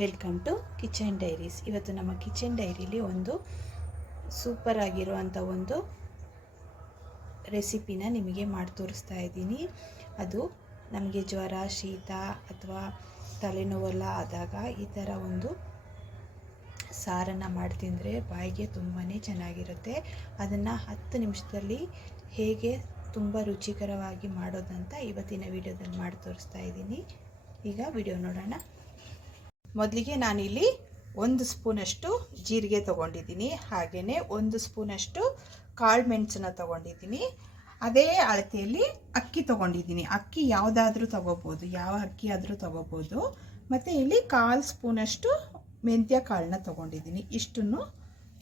Welcome to kitchen diaries. ಇವತ್ತು ನಮ್ಮ kitchen ಡೈರಿಲಿ ಒಂದು ಸೂಪರ್ ಆಗಿರುವಂಥ ಒಂದು ರೆಸಿಪಿನ ನಿಮಗೆ ಮಾಡಿ ತೋರಿಸ್ತಾ ಇದ್ದೀನಿ. ಅದು ನಮಗೆ ಜ್ವರ, ಶೀತ ಅಥವಾ ತಲೆನೋವೆಲ್ಲ ಆದಾಗ ಈ ಥರ ಒಂದು ಸಾರನ್ನು ಮಾಡಿ ತಿಂದರೆ ಬಾಯಿಗೆ ತುಂಬಾ ಚೆನ್ನಾಗಿರುತ್ತೆ. ಅದನ್ನು ಹತ್ತು ನಿಮಿಷದಲ್ಲಿ ಹೇಗೆ ತುಂಬ ರುಚಿಕರವಾಗಿ ಮಾಡೋದಂತ ಇವತ್ತಿನ ವಿಡಿಯೋದಲ್ಲಿ ಮಾಡಿ ತೋರಿಸ್ತಾ ಇದ್ದೀನಿ. ಈಗ ವಿಡಿಯೋ ನೋಡೋಣ. ಮೊದಲಿಗೆ ನಾನಿಲ್ಲಿ ಒಂದು ಸ್ಪೂನಷ್ಟು ಜೀರಿಗೆ ತೊಗೊಂಡಿದ್ದೀನಿ. ಹಾಗೆಯೇ ಒಂದು ಸ್ಪೂನಷ್ಟು ಕಾಳು ಮೆಣಸನ್ನ ತೊಗೊಂಡಿದ್ದೀನಿ. ಅದೇ ಅಳತೆಯಲ್ಲಿ ಅಕ್ಕಿ ತೊಗೊಂಡಿದ್ದೀನಿ. ಅಕ್ಕಿ ಯಾವುದಾದ್ರೂ ತೊಗೋಬೋದು, ಯಾವ ಅಕ್ಕಿ ಆದರೂ ತೊಗೋಬೋದು. ಮತ್ತು ಇಲ್ಲಿ ಕಾಲು ಸ್ಪೂನಷ್ಟು ಮೆಂತ್ಯ ಕಾಳನ್ನ ತೊಗೊಂಡಿದ್ದೀನಿ. ಇಷ್ಟನ್ನು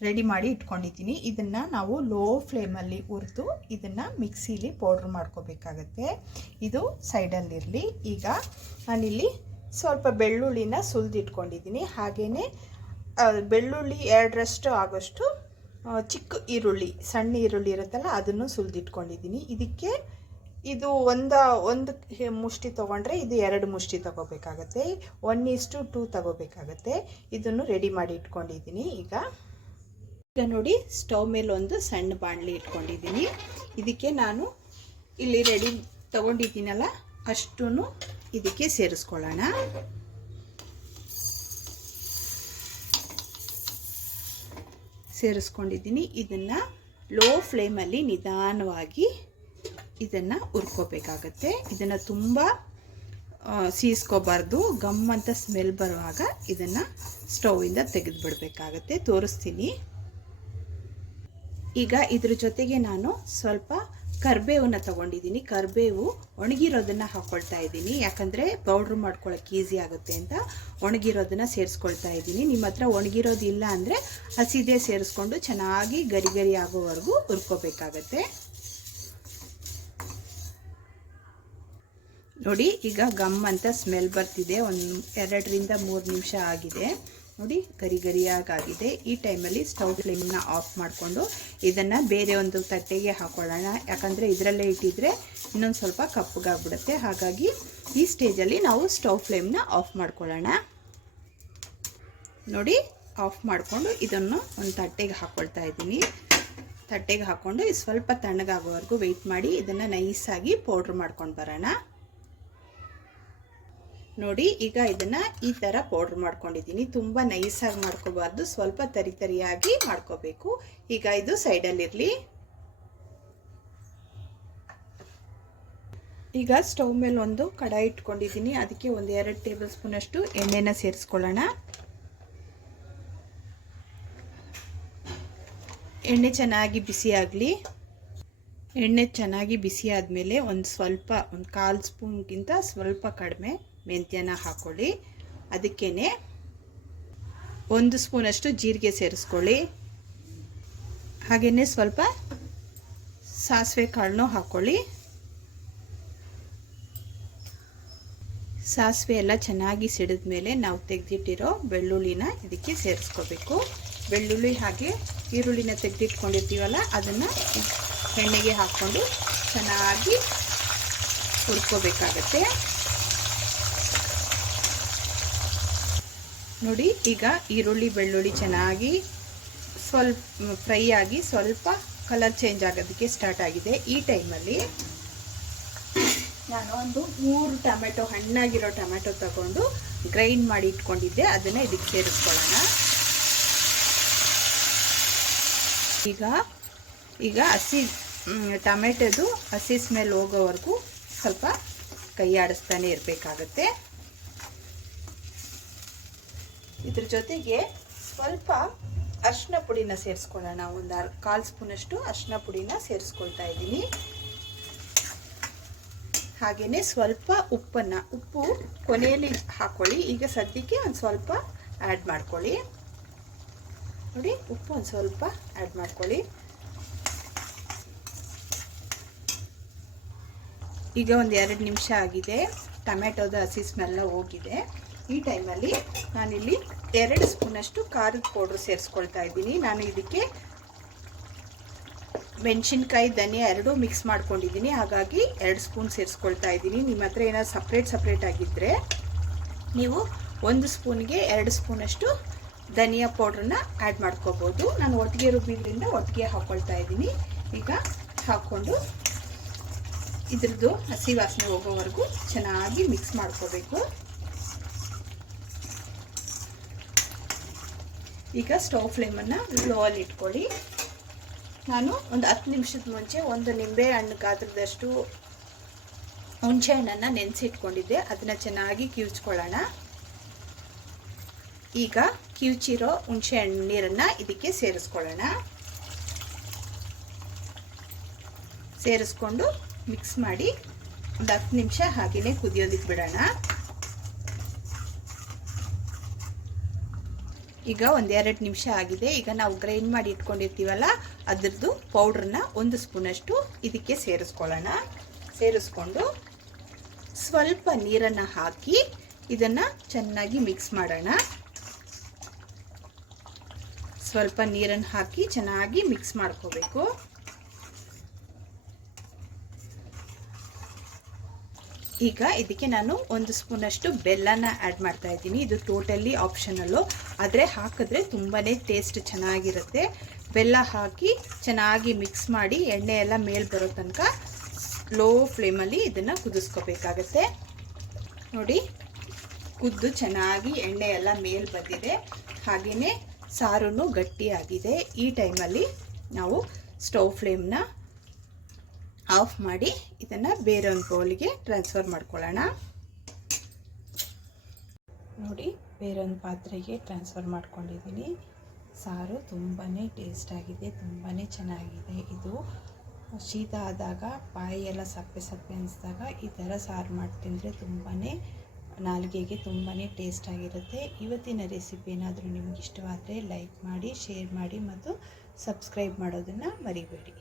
ರೆಡಿ ಮಾಡಿ ಇಟ್ಕೊಂಡಿದ್ದೀನಿ. ಇದನ್ನು ನಾವು ಲೋ ಫ್ಲೇಮಲ್ಲಿ ಹುರಿದು ಇದನ್ನು ಮಿಕ್ಸಿಲಿ ಪೌಡ್ರ್ ಮಾಡ್ಕೋಬೇಕಾಗತ್ತೆ. ಇದು ಸೈಡಲ್ಲಿರಲಿ. ಈಗ ನಾನಿಲ್ಲಿ ಸ್ವಲ್ಪ ಬೆಳ್ಳುಳ್ಳಿನ ಸುಲಿದಿಟ್ಕೊಂಡಿದ್ದೀನಿ. ಹಾಗೆಯೇ ಬೆಳ್ಳುಳ್ಳಿ ಎರಡರಷ್ಟು ಆಗೋಷ್ಟು ಚಿಕ್ಕ ಈರುಳ್ಳಿ, ಸಣ್ಣ ಈರುಳ್ಳಿ ಇರುತ್ತಲ್ಲ, ಅದನ್ನು ಸುಲಿದಿಟ್ಕೊಂಡಿದ್ದೀನಿ. ಇದಕ್ಕೆ ಇದು ಒಂದು ಒಂದು ಮುಷ್ಟಿ ತೊಗೊಂಡ್ರೆ ಇದು ಎರಡು ಮುಷ್ಟಿ ತಗೋಬೇಕಾಗತ್ತೆ. ಒನ್ ಇಸ್ಟು ಟೂ ತಗೋಬೇಕಾಗತ್ತೆ. ಇದನ್ನು ರೆಡಿ ಮಾಡಿ ಇಟ್ಕೊಂಡಿದ್ದೀನಿ. ಈಗ ಈಗ ನೋಡಿ, ಸ್ಟವ್ ಮೇಲೆ ಒಂದು ಸಣ್ಣ ಬಾಣಲಿ ಇಟ್ಕೊಂಡಿದ್ದೀನಿ. ಇದಕ್ಕೆ ನಾನು ಇಲ್ಲಿ ರೆಡಿ ತಗೊಂಡಿದ್ದೀನಲ್ಲ ಅಷ್ಟೂ ಇದಕ್ಕೆ ಸೇರಿಸ್ಕೊಳ್ಳೋಣ. ಸೇರಿಸ್ಕೊಂಡಿದ್ದೀನಿ. ಇದನ್ನು ಲೋ ಫ್ಲೇಮಲ್ಲಿ ನಿಧಾನವಾಗಿ ಇದನ್ನು ಹುರ್ಕೋಬೇಕಾಗತ್ತೆ. ಇದನ್ನು ತುಂಬ ಸೀಸ್ಕೋಬಾರ್ದು. ಗಮ್ ಅಂತ ಸ್ಮೆಲ್ ಬರುವಾಗ ಇದನ್ನು ಸ್ಟೌವಿಂದ ತೆಗೆದು ಬಿಡಬೇಕಾಗತ್ತೆ ತೋರಿಸ್ತೀನಿ. ಈಗ ಇದ್ರ ಜೊತೆಗೆ ನಾನು ಸ್ವಲ್ಪ ಕರ್ಬೇವನ್ನ ತಗೊಂಡಿದ್ದೀನಿ. ಕರ್ಬೇವು ಒಣಗಿರೋದನ್ನ ಹಾಕ್ಕೊಳ್ತಾ ಇದ್ದೀನಿ. ಯಾಕಂದರೆ ಪೌಡ್ರ್ ಮಾಡ್ಕೊಳ್ಳೋಕೆ ಈಸಿ ಆಗುತ್ತೆ ಅಂತ ಒಣಗಿರೋದನ್ನ ಸೇರಿಸ್ಕೊಳ್ತಾ ಇದ್ದೀನಿ. ನಿಮ್ಮ ಹತ್ರ ಒಣಗಿರೋದು ಇಲ್ಲ ಅಂದರೆ ಹಸಿದೇ ಸೇರಿಸ್ಕೊಂಡು ಚೆನ್ನಾಗಿ ಗರಿ ಗರಿ ಆಗೋವರೆಗೂ ಹುರ್ಕೋಬೇಕಾಗತ್ತೆ. ನೋಡಿ, ಈಗ ಗಮ್ ಅಂತ ಸ್ಮೆಲ್ ಬರ್ತಿದೆ. ಒಂದು ಎರಡರಿಂದ ಮೂರು ನಿಮಿಷ ಆಗಿದೆ. ನೋಡಿ, ಗರಿ ಗರಿಯಾಗಾಗಿದೆ. ಈ ಟೈಮಲ್ಲಿ ಸ್ಟವ್ ಫ್ಲೇಮ್ನ ಆಫ್ ಮಾಡಿಕೊಂಡು ಇದನ್ನು ಬೇರೆ ಒಂದು ತಟ್ಟೆಗೆ ಹಾಕೊಳ್ಳೋಣ. ಯಾಕಂದರೆ ಇದರಲ್ಲೇ ಇಟ್ಟಿದ್ರೆ ಇನ್ನೊಂದು ಸ್ವಲ್ಪ ಕಪ್ಪಗಾಗ್ಬಿಡುತ್ತೆ. ಹಾಗಾಗಿ ಈ ಸ್ಟೇಜಲ್ಲಿ ನಾವು ಸ್ಟವ್ ಫ್ಲೇಮ್ನ ಆಫ್ ಮಾಡ್ಕೊಳ್ಳೋಣ. ನೋಡಿ, ಆಫ್ ಮಾಡಿಕೊಂಡು ಇದನ್ನು ಒಂದು ತಟ್ಟೆಗೆ ಹಾಕ್ಕೊಳ್ತಾ ಇದ್ದೀನಿ. ತಟ್ಟೆಗೆ ಹಾಕ್ಕೊಂಡು ಸ್ವಲ್ಪ ತಣ್ಣಗಾಗೋವರೆಗೂ ವೆಯ್ಟ್ ಮಾಡಿ ಇದನ್ನು ನೈಸಾಗಿ ಪೌಡ್ರ್ ಮಾಡ್ಕೊಂಡು ಬರೋಣ. ನೋಡಿ, ಈಗ ಇದನ್ನ ಈ ಥರ ಪೌಡ್ರ್ ಮಾಡ್ಕೊಂಡಿದ್ದೀನಿ. ತುಂಬ ನೈಸಾಗಿ ಮಾಡ್ಕೋಬಾರ್ದು. ಸ್ವಲ್ಪ ತರಿ ತರಿಯಾಗಿ ಮಾಡ್ಕೋಬೇಕು. ಈಗ ಇದು ಸೈಡಲ್ಲಿರಲಿ ಈಗ ಸ್ಟವ್ ಮೇಲೆ ಒಂದು ಕಡಾಯಿ ಇಟ್ಕೊಂಡಿದ್ದೀನಿ. ಅದಕ್ಕೆ ಒಂದು ಎರಡು ಟೇಬಲ್ ಸ್ಪೂನ್ ಅಷ್ಟು ಎಣ್ಣೆನ ಸೇರಿಸ್ಕೊಳ್ಳೋಣ. ಎಣ್ಣೆ ಚೆನ್ನಾಗಿ ಬಿಸಿ ಆಗಲಿ. ಎಣ್ಣೆ ಚೆನ್ನಾಗಿ ಬಿಸಿ ಆದಮೇಲೆ ಒಂದು ಸ್ವಲ್ಪ, ಒಂದು ಕಾಲು ಸ್ಪೂನ್ಗಿಂತ ಸ್ವಲ್ಪ ಕಡಿಮೆ. ಮೆಂತ್ಯನ ಹಾಕ್ಕೊಳ್ಳಿ ಅದಕ್ಕೇ ಒಂದು ಸ್ಪೂನಷ್ಟು ಜೀರಿಗೆ ಸೇರಿಸ್ಕೊಳ್ಳಿ. ಹಾಗೆಯೇ ಸ್ವಲ್ಪ ಸಾಸಿವೆ ಕಾಳನ್ನೂ ಹಾಕ್ಕೊಳ್ಳಿ ಸಾಸಿವೆ ಎಲ್ಲ ಚೆನ್ನಾಗಿ ಸಿಡಿದ ಮೇಲೆ ನಾವು ತೆಗೆದಿಟ್ಟಿರೋ ಬೆಳ್ಳುಳ್ಳಿನ ಇದಕ್ಕೆ ಸೇರಿಸ್ಕೋಬೇಕು. ಬೆಳ್ಳುಳ್ಳಿ ಹಾಗೆ ಈರುಳ್ಳಿನ ತೆಗೆದಿಟ್ಕೊಂಡಿರ್ತೀವಲ್ಲ, ಅದನ್ನು ಎಣ್ಣೆಗೆ ಹಾಕ್ಕೊಂಡು ಚೆನ್ನಾಗಿ ಹುರ್ಕೋಬೇಕಾಗತ್ತೆ. ನೋಡಿ, ಈಗ ಈರುಳ್ಳಿ, ಬೆಳ್ಳುಳ್ಳಿ ಚೆನ್ನಾಗಿ ಸ್ವಲ್ಪ ಫ್ರೈ ಆಗಿ ಸ್ವಲ್ಪ ಕಲರ್ ಚೇಂಜ್ ಆಗೋದಕ್ಕೆ ಸ್ಟಾರ್ಟ್ ಆಗಿದೆ. ಈ ಟೈಮಲ್ಲಿ ನಾನು ಒಂದು ಮೂರು ಟೊಮೆಟೊ, ಹಣ್ಣಾಗಿರೋ ಟೊಮೆಟೊ ತಗೊಂಡು ಗ್ರೈಂಡ್ ಮಾಡಿ ಇಟ್ಕೊಂಡಿದ್ದೆ. ಅದನ್ನು ಇದಕ್ಕೆ ಸೇರಿಸ್ಕೊಳ್ಳೋಣ. ಈಗ ಈಗ ಹಸಿ ಟೊಮೆಟೊದು ಹಸಿ ಸ್ಮೆಲ್ ಹೋಗೋವರೆಗೂ ಸ್ವಲ್ಪ ಕೈ ಆಡಿಸ್ತಾನೆ ಇರಬೇಕಾಗತ್ತೆ. ಇದ್ರ ಜೊತೆಗೆ ಸ್ವಲ್ಪ ಅರಿಶಿನ ಪುಡಿನ ಸೇರಿಸ್ಕೊಳ್ಳೋಣ. ಒಂದು ಅರ್, ಕಾಲು ಸ್ಪೂನಷ್ಟು ಅರಿಶಿನ ಪುಡಿನ ಸೇರಿಸ್ಕೊಳ್ತಾ ಇದ್ದೀನಿ. ಹಾಗೆಯೇ ಸ್ವಲ್ಪ ಉಪ್ಪನ್ನು, ಉಪ್ಪು ಕೊನೆಯಲ್ಲಿ ಹಾಕ್ಕೊಳ್ಳಿ ಈಗ ಸದ್ಯಕ್ಕೆ ಒಂದು ಸ್ವಲ್ಪ ಆ್ಯಡ್ ಮಾಡ್ಕೊಳ್ಳಿ. ನೋಡಿ, ಉಪ್ಪು ಒಂದು ಸ್ವಲ್ಪ ಆ್ಯಡ್ ಮಾಡ್ಕೊಳ್ಳಿ. ಈಗ ಒಂದು ಎರಡು ನಿಮಿಷ ಆಗಿದೆ. ಟೊಮೆಟೊದ ಹಸಿ ಸ್ಮೆಲ್ಲ ಹೋಗಿದೆ. ಈ ಟೈಮಲ್ಲಿ ನಾನಿಲ್ಲಿ ಎರಡು ಸ್ಪೂನಷ್ಟು ಖಾರದ ಪೌಡ್ರ್ ಸೇರಿಸ್ಕೊಳ್ತಾ ಇದ್ದೀನಿ. ನಾನು ಇದಕ್ಕೆ ಮೆಣಸಿನ್ಕಾಯಿ, ಧನಿಯಾ ಎರಡೂ ಮಿಕ್ಸ್ ಮಾಡ್ಕೊಂಡಿದ್ದೀನಿ. ಹಾಗಾಗಿ ಎರಡು ಸ್ಪೂನ್ ಸೇರಿಸ್ಕೊಳ್ತಾ ಇದ್ದೀನಿ. ನಿಮ್ಮ ಹತ್ರ ಏನಾದ್ರು ಸಪ್ರೇಟ್ ಸಪ್ರೇಟ್ ಆಗಿದ್ದರೆ ನೀವು ಒಂದು ಸ್ಪೂನ್ಗೆ ಎರಡು ಸ್ಪೂನಷ್ಟು ಧನಿಯಾ ಪೌಡ್ರನ್ನ ಆ್ಯಡ್ ಮಾಡ್ಕೋಬೋದು. ನಾನು ಒಟ್ಟಿಗೆ ರುಬ್ಬಿದ್ರಿಂದ ಒಟ್ಟಿಗೆ ಹಾಕ್ಕೊಳ್ತಾ ಇದ್ದೀನಿ. ಈಗ ಹಾಕ್ಕೊಂಡು ಇದ್ರದ್ದು ಹಸಿ ವಾಸನೆ ಹೋಗೋವರೆಗೂ ಚೆನ್ನಾಗಿ ಮಿಕ್ಸ್ ಮಾಡ್ಕೋಬೇಕು. ಈಗ ಸ್ಟವ್ ಫ್ಲೇಮನ್ನು ಲೋ ಅಲ್ಲಿ ಇಟ್ಕೊಳ್ಳಿ. ನಾನು ಒಂದು ಹತ್ತು ನಿಮಿಷದ ಮುಂಚೆ ಒಂದು ನಿಂಬೆ ಹಣ್ಣು ಗಾತ್ರದಷ್ಟು ಹುಣಸೆ ಹಣ್ಣನ್ನು ನೆನೆಸಿ ಇಟ್ಕೊಂಡಿದ್ದೆ. ಅದನ್ನು ಚೆನ್ನಾಗಿ ಕಿವುಚ್ಕೊಳ್ಳೋಣ. ಈಗ ಕಿವುಚಿರೋ ಹುಣಸೆ ಹಣ್ಣು ನೀರನ್ನು ಇದಕ್ಕೆ ಸೇರಿಸ್ಕೊಳ್ಳೋಣ. ಸೇರಿಸ್ಕೊಂಡು ಮಿಕ್ಸ್ ಮಾಡಿ ಒಂದು ಹತ್ತು ನಿಮಿಷ ಹಾಗೆಯೇ ಕುದಿಯೋದಕ್ಕೆ ಬಿಡೋಣ ಈಗ ಒಂದೆರಡು ನಿಮಿಷ ಆಗಿದೆ. ಈಗ ನಾವು ಗ್ರೈಂಡ್ ಮಾಡಿ ಇಟ್ಕೊಂಡಿರ್ತೀವಲ್ಲ, ಅದ್ರದ್ದು ಪೌಡ್ರನ್ನ ಒಂದು ಸ್ಪೂನಷ್ಟು ಇದಕ್ಕೆ ಸೇರಿಸ್ಕೊಳ್ಳೋಣ. ಸೇರಿಸ್ಕೊಂಡು ಸ್ವಲ್ಪ ನೀರನ್ನು ಹಾಕಿ ಇದನ್ನು ಚೆನ್ನಾಗಿ ಮಿಕ್ಸ್ ಮಾಡೋಣ. ಸ್ವಲ್ಪ ನೀರನ್ನು ಹಾಕಿ ಚೆನ್ನಾಗಿ ಮಿಕ್ಸ್ ಮಾಡ್ಕೋಬೇಕು. ಈಗ ಇದಕ್ಕೆ ನಾನು ಒಂದು ಸ್ಪೂನಷ್ಟು ಬೆಲ್ಲನ ಆ್ಯಡ್ ಮಾಡ್ತಾ ಇದ್ದೀನಿ. ಇದು ಟೋಟಲಿ ಆಪ್ಷನಲ್ಲು ಆದರೆ ಹಾಕಿದ್ರೆ ತುಂಬಾ ಟೇಸ್ಟ್ ಚೆನ್ನಾಗಿರುತ್ತೆ. ಬೆಲ್ಲ ಹಾಕಿ ಚೆನ್ನಾಗಿ ಮಿಕ್ಸ್ ಮಾಡಿ ಎಣ್ಣೆ ಎಲ್ಲ ಮೇಲೆ ಬರೋ ತನಕ ಸ್ಲೋ ಫ್ಲೇಮಲ್ಲಿ ಇದನ್ನು ಕುದಿಸ್ಕೋಬೇಕಾಗತ್ತೆ. ನೋಡಿ, ಕುದ್ದು ಚೆನ್ನಾಗಿ ಎಣ್ಣೆ ಎಲ್ಲ ಮೇಲೆ ಬಂದಿದೆ. ಹಾಗೆಯೇ ಸಾರು ಗಟ್ಟಿಯಾಗಿದೆ. ಈ ಟೈಮಲ್ಲಿ ನಾವು ಸ್ಟವ್ ಫ್ಲೇಮ್ನ ಆಫ್ ಮಾಡಿ ಇದನ್ನು ಬೇರೆ ಒಂದು ಬೌಲಿಗೆ ಟ್ರಾನ್ಸ್ಫರ್ ಮಾಡ್ಕೊಳ್ಳೋಣ. ನೋಡಿ ಬೇರೊಂದು ಪಾತ್ರೆಗೆ ಟ್ರಾನ್ಸ್ಫರ್ ಮಾಡ್ಕೊಂಡಿದ್ದೀನಿ. ಸಾರು ತುಂಬಾ ಟೇಸ್ಟ್ ಆಗಿದೆ ತುಂಬಾ ಚೆನ್ನಾಗಿದೆ ಇದು. ಶೀತ ಆದಾಗ, ಬಾಯಿ ಎಲ್ಲ ಸಪ್ಪೆ ಸಪ್ಪೆ ಅನಿಸಿದಾಗ ಈ ಥರ ಸಾರು ಮಾಡಿ ತಿಂದರೆ ತುಂಬಾ ನಾಲ್ಗೆಗೆ ತುಂಬಾ ಟೇಸ್ಟ್ ಆಗಿರುತ್ತೆ. ಇವತ್ತಿನ ರೆಸಿಪಿ ಏನಾದರೂ ನಿಮ್ಗೆ ಇಷ್ಟವಾದರೆ ಲೈಕ್ ಮಾಡಿ ಶೇರ್ ಮಾಡಿ ಮತ್ತು ಸಬ್ಸ್ಕ್ರೈಬ್ ಮಾಡೋದನ್ನು ಮರಿಬೇಡಿ.